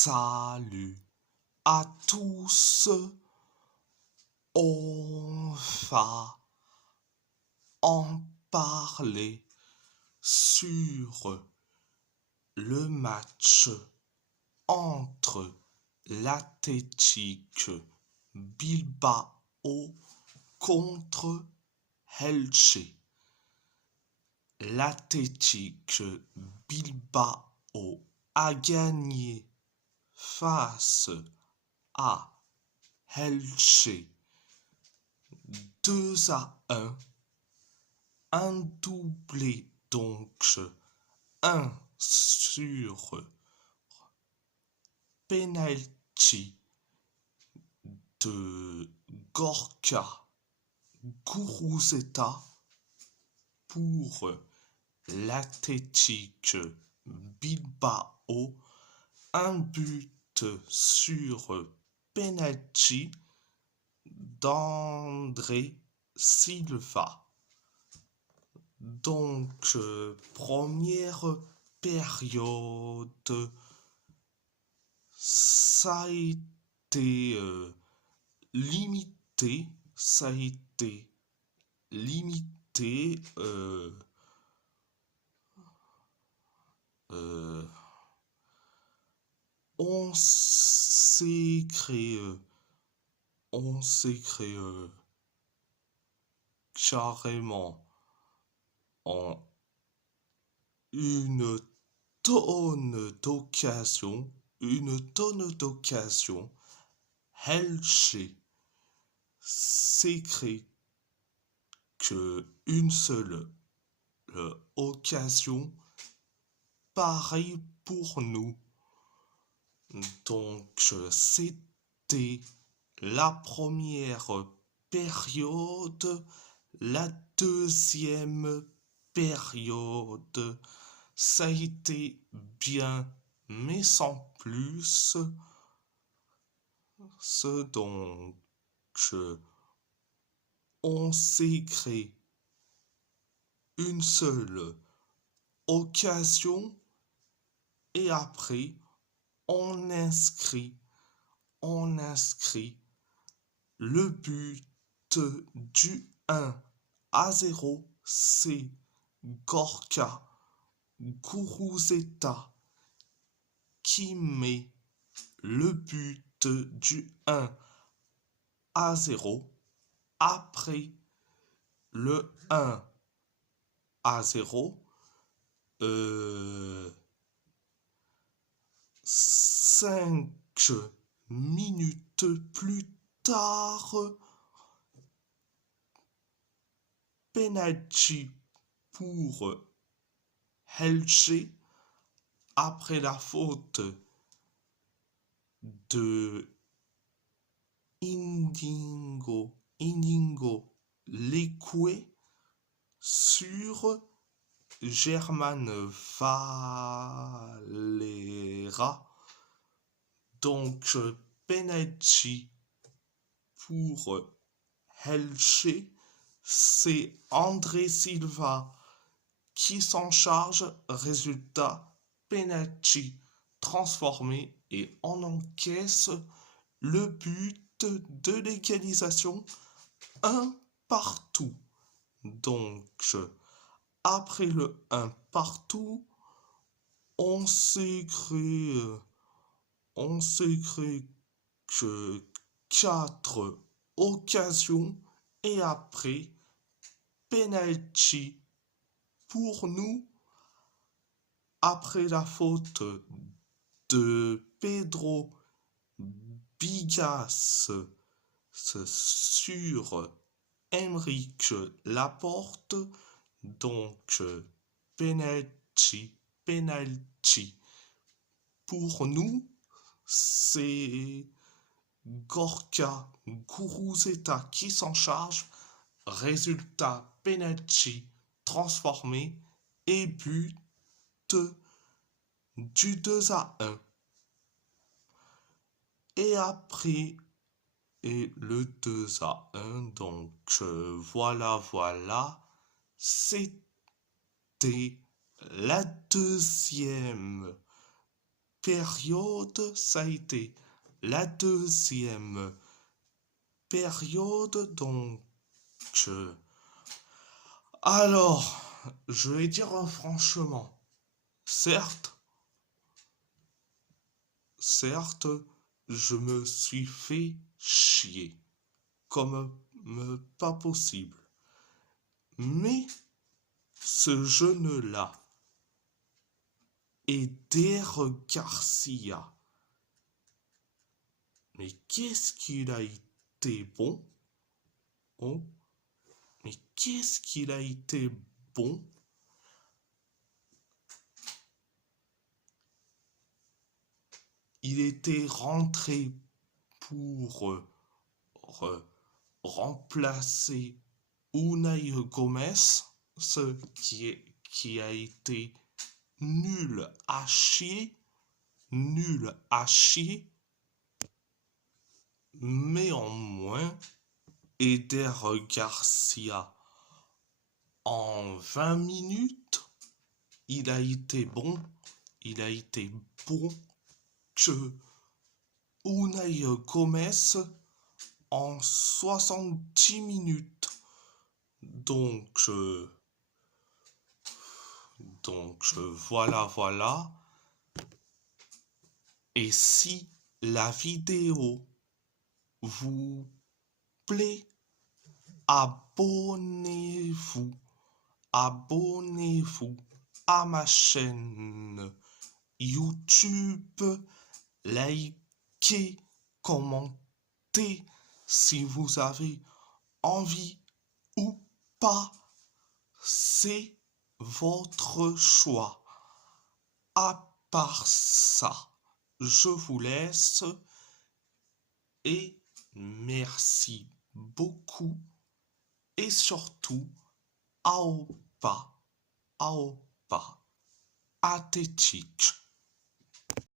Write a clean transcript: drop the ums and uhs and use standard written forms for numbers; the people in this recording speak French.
Salut à tous, on va en parler sur le match entre l'Athletic Bilbao contre Elche. L'Athletic Bilbao a gagné face à Elche 2-1, un doublé donc, un sur penalty de Gorka Guruzeta pour l'Athletic Bilbao, un but sur penalty d'André Silva. Donc, première période, ça a été limité, on s'est créé carrément en une tonne d'occasions, Elche s'est créé qu'une seule occasion, pareil pour nous. Donc c'était la première période. La deuxième période, ça a été bien, mais sans plus. Donc, on s'est créé une seule occasion et après, on inscrit le but du 1-0. C'est Gorka Guruzeta qui met le but du 1-0. Après le 1-0, 5 minutes plus tard, penalty pour Elche après la faute de Inigo Leque sur Germán Valera. Donc penalty pour Elche, c'est André Silva qui s'en charge. Résultat, penalty transformé et on encaisse le but de l'égalisation, un partout. Donc après le 1 partout, on s'est créé que 4 occasions et après penalty pour nous après la faute de Pedro Bigas sur Aymeric Laporte. Donc penalty pour nous, c'est Gorka Guruzeta qui s'en charge. Résultat, penalty transformé et but du 2-1. Et après, et le 2-1, donc voilà, c'était la deuxième période, ça a été la deuxième période, donc... Alors, je vais dire franchement, certes, je me suis fait chier, comme pas possible. Mais ce jeune-là, Eder Garcia, mais qu'est-ce qu'il a été bon? Oh, mais qu'est-ce qu'il a été bon? Il était rentré pour remplacer Unai Gomez, ce qui a été nul à chier, mais en moins, Eder Garcia, en 20 minutes, il a été bon que Unai Gomez en 70 minutes. Voilà. Et si la vidéo vous plaît, abonnez-vous à ma chaîne YouTube, likez, commentez si vous avez envie ou pas, c'est votre choix. À part ça, je vous laisse et merci beaucoup et surtout, Aopa, Aopa, Atetic.